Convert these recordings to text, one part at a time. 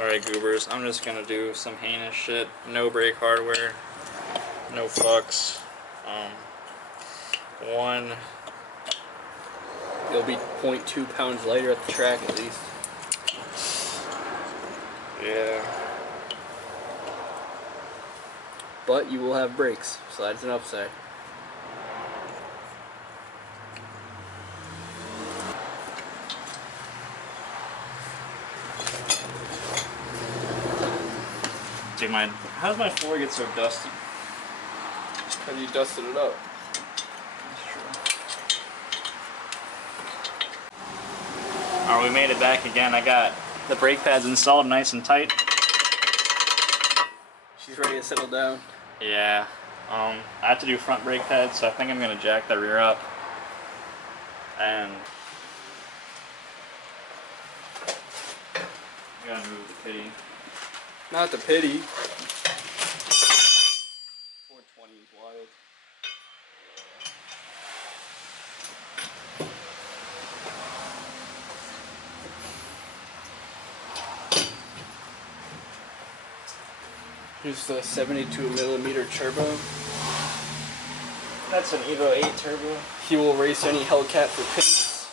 Alright, goobers, I'm just gonna do some heinous shit. No brake hardware, no fucks. One. You'll be 0.2 pounds lighter at the track at least. Yeah. But you will have brakes, so that's an upside. Dude, how does my floor get so dusty? Because you dusted it up. That's true. Alright, we made it back again. I got the brake pads installed nice and tight. She's ready to settle down. Yeah. I have to do front brake pads, so I think I'm gonna jack the rear up. And I gotta move the pity. Not the pity. 420 is wild. Here's the 72mm turbo. That's an Evo 8 turbo. He will race any Hellcat for pinks.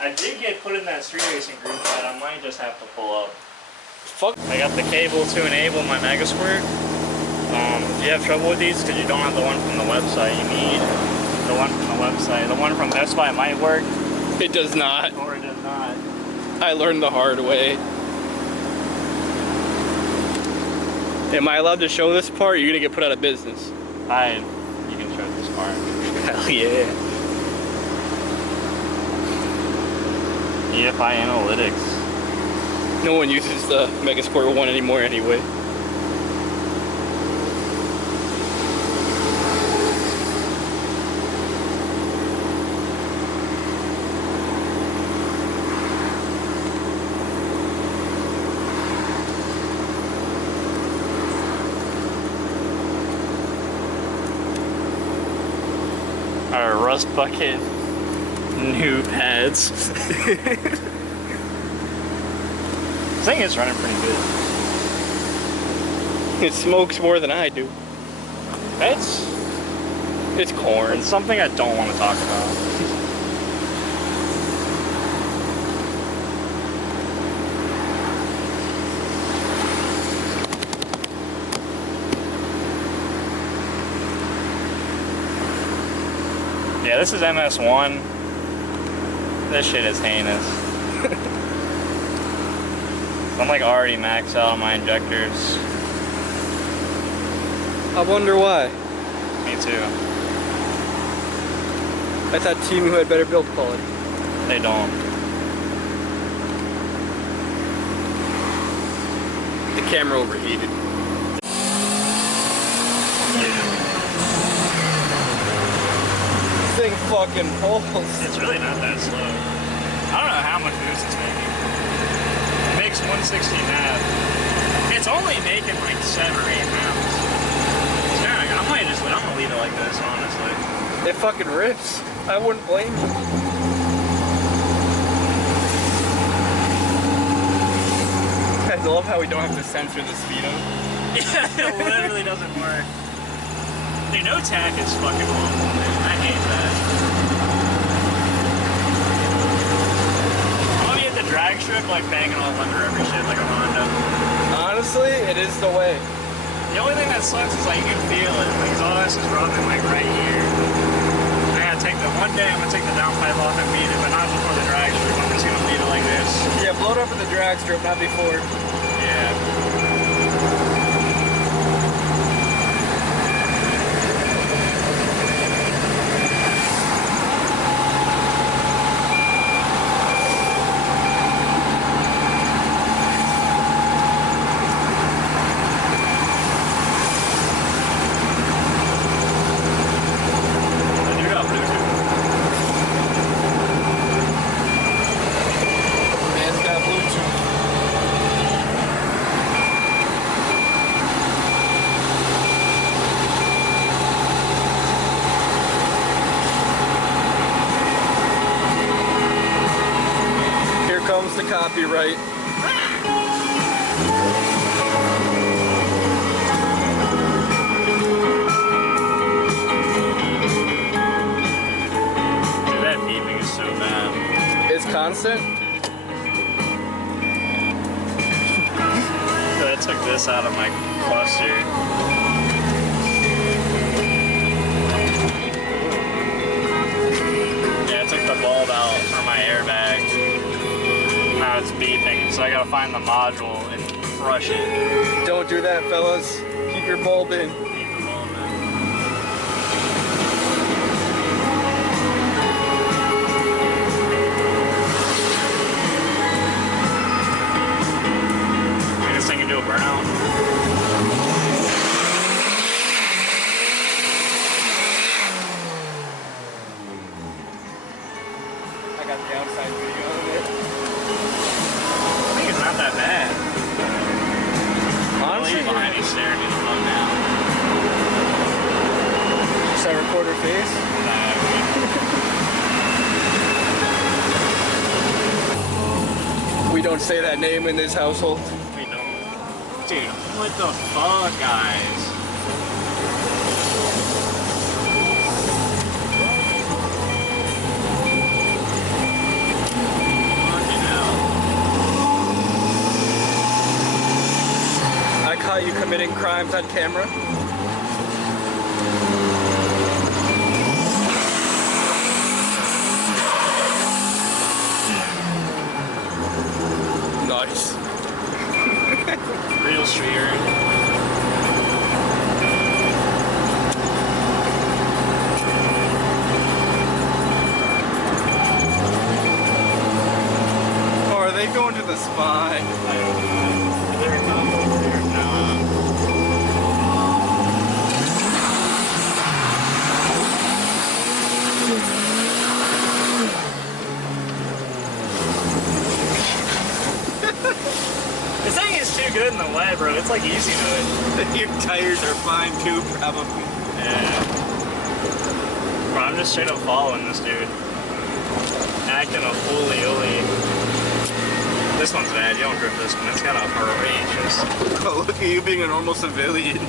I did get put in that street racing group, but I might just have to pull up. Fuck. I got the cable to enable my Mega Squirt. If you have trouble with these because you don't have the one from the website, you need the one from the website. The one from Best Buy might work. It does not. Or it does not. I learned the hard way. Am I allowed to show this part or are you gonna get put out of business? You can show this part. Hell yeah. EFI Analytics. No one uses the Mega Squirt 1 anymore anyway. Our rust bucket new pads. I think it's running pretty good. It smokes more than I do. It's corn. It's something I don't want to talk about. Yeah, this is MS1. This shit is heinous. I'm like already maxed out on my injectors. I wonder why. Me too. I thought Team who had better build quality. They don't. The camera overheated. This thing fucking pulls. It's really not that slow. I don't know how much boost it's making. It makes 160 nav. It's only making like 7 or 8 pounds. So I'm gonna leave it like this, honestly. It fucking rips. I wouldn't blame you. I love how we don't have to censor the speed of it. Yeah, it literally doesn't work. Dude, no tack is fucking awful, man. I hate that. I'm gonna be at the drag strip, like banging off under every shit like a Honda. Honestly, it is the way. The only thing that sucks is like you can feel it, because all this is rubbing like right here. I gotta take one day I'm gonna take the downpipe off and beat it, but not before the drag strip. I'm just gonna leave it like this. Yeah, blow it up at the drag strip, not before. Yeah. Comes the copyright. Dude, that beeping is so bad. It's constant. I took this out of my cluster. Yeah, I took the bulb out for my airbag. Now it's beeping, so I gotta find the module and crush it. Don't do that, fellas. Keep your bulb in. Keep the bulb in. This thing can do a burnout. I got the outside video of it. I think it's not that bad. Honestly, Leave behind you staring at the phone now. just that recorder face. We don't say that name in this household. We don't. Dude, what the fuck, guys? Fucking hell. I caught you committing crimes on camera. Nice. Real streeter. Or are they going to the spy? They're not over there. No. This thing is too good in the wet, bro. It's like easy to. Your tires are fine too, probably. Yeah. Bro, I'm just straight up following this dude. Acting a fooly-ooly. This one's bad. You don't grip this one. It's got a outrageous. Oh, look at you being a normal civilian. Yeah.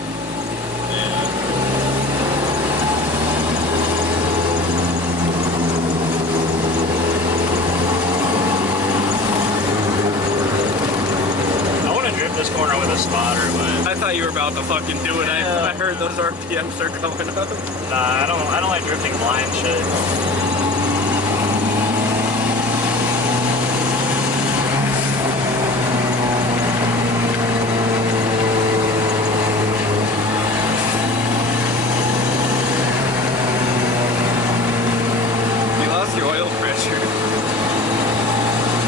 I want to drip this corner with a spotter, but I thought you were about to fucking do it. Yeah. I heard those RPMs are coming up. nah, I don't like drifting blind shit. You lost your oil pressure.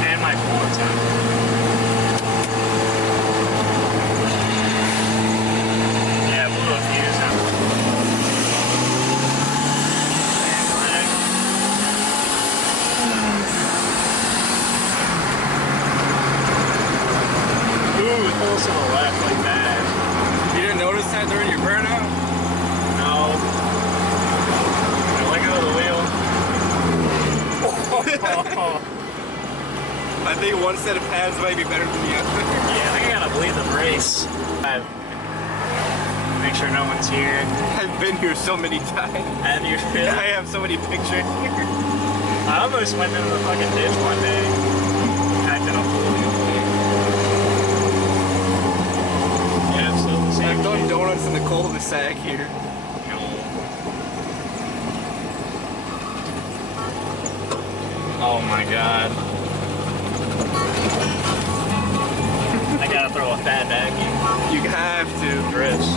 And my coolant tank. Yeah, blew a fuse out. Ooh, it pulls to the left like that. You didn't notice that during your burnout? No. Let go of the wheel. I think one set of pads might be better than the other. Yeah, I think I gotta bleed the brakes. Make sure no one's here. I've been here so many times. Have you really? I have so many pictures here. I almost went into the fucking ditch one day. Acting a fool. Yeah, absolutely. I've done donuts in the cul-de-sac here. Oh my god. I gotta throw a fat back in. You have to. Drifts.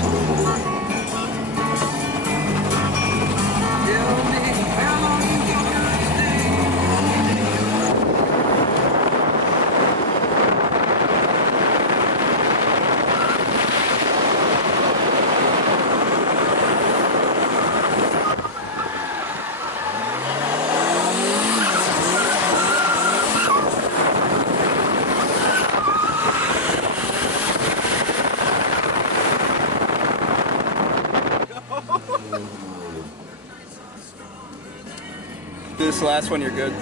This last one, you're good.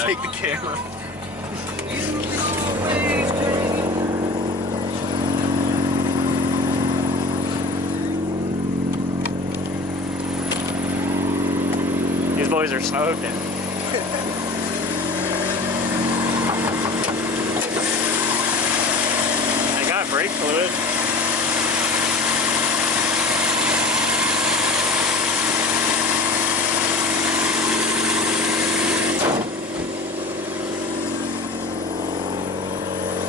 check. Take the camera. These boys are smoking. I got brake fluid.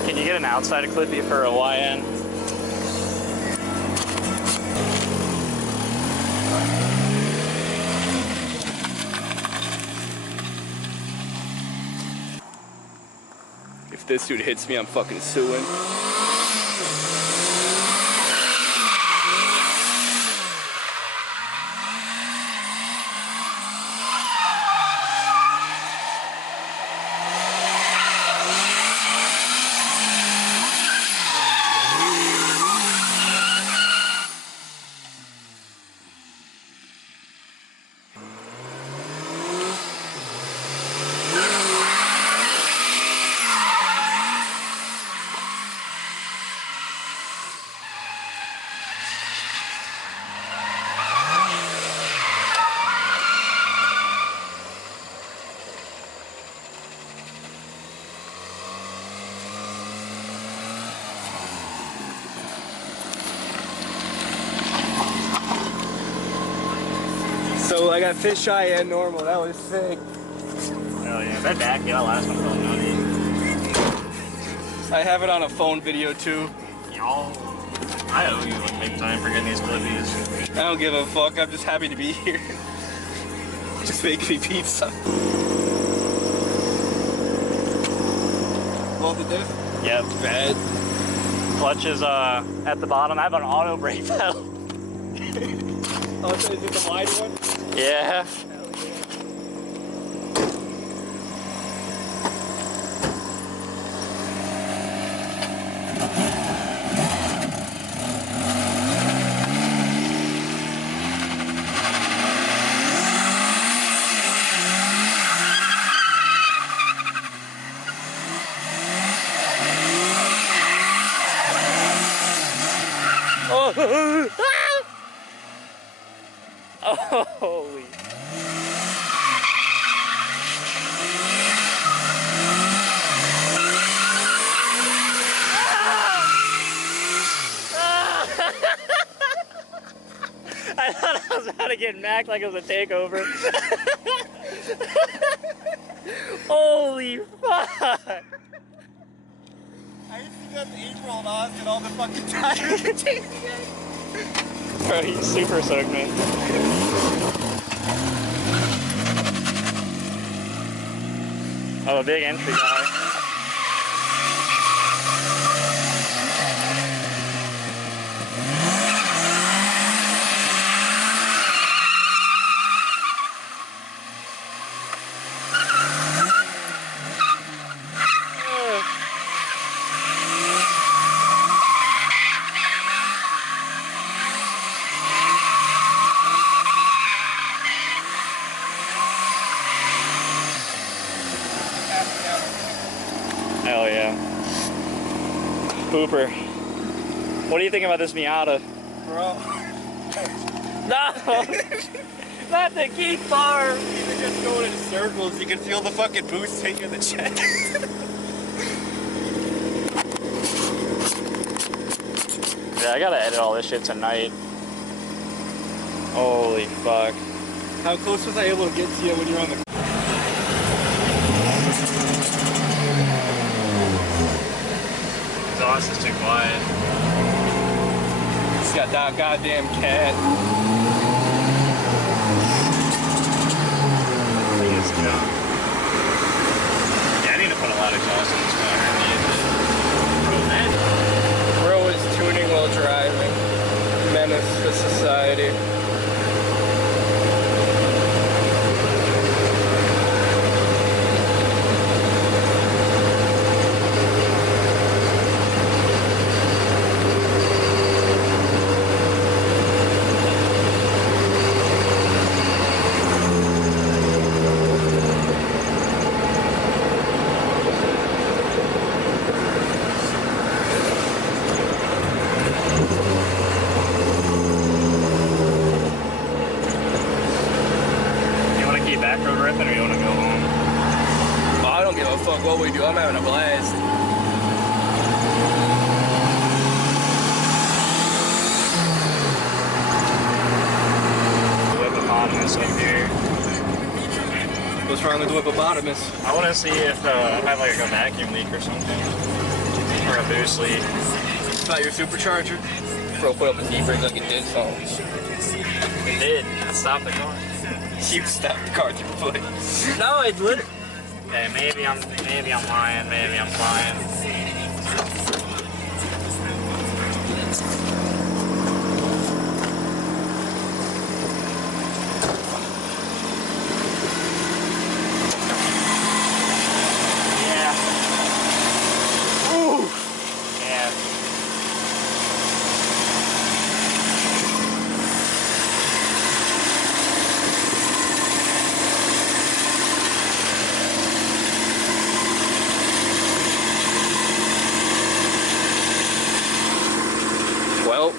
Can you get an outside clippy for a YN? If this dude hits me, I'm fucking suing. So I got fisheye and normal. That was sick. Hell yeah, that back, yeah, that last one felt nutty. I have it on a phone video too. Y'all, I owe you like big time for getting these clippies. I don't give a fuck. I'm just happy to be here. Just make me pizza. Bolted this? Yep. Bad. Clutch is at the bottom. I have an auto brake pedal. Oh, so is it the wide one? Yeah. Oh. Oh, holy. I thought I was about to get macked like it was a takeover. Holy fuck. I used to get the April and Austin all the fucking time. Bro, he's super soaked, man. Oh, a big entry guy. Hell yeah. Pooper. What do you think about this Miata? Bro. No! Not the key bar! They're just going in circles. You can feel the fucking boost taking the chest. Yeah, I gotta edit all this shit tonight. Holy fuck. How close was I able to get to you when you're on the... Exhaust is too quiet. It's got that goddamn cat. It's junk. Yeah, I need to put a lot of exhaust in this car. Bro is tuning while driving. Menace to society. back road ripping, or you want to go home? Oh, I don't give a fuck what we do. I'm having a blast. Hippopotamus up here. What's wrong with the hippopotamus? I want to see if I have like a vacuum leak or something, or a boost leak. It's not your supercharger? Bro, put up a deep-brake like it did something. It did. It stopped the car. You stopped the car with your foot. No, it lit. Okay, maybe I'm lying. Maybe I'm lying. Well.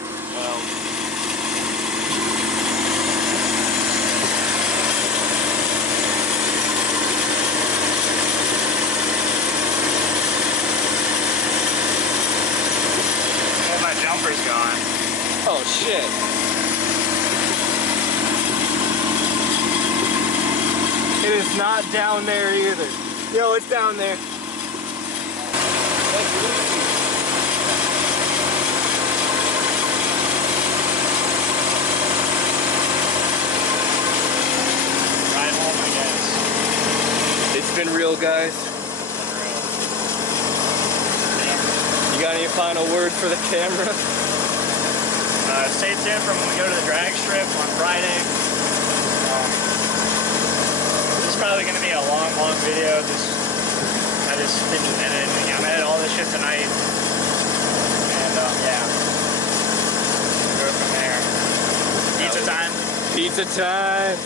And my jumper's gone. Oh shit. It is not down there either. Yo, it's down there. Ride home, I guess. It's been real, guys. You got any final words for the camera? Stay tuned for when we go to the drag strip on Friday. This is probably going to be a long video. I just didn't edit anything. I'm edit all this shit tonight. And yeah. Go from there. Pizza time. Pizza time.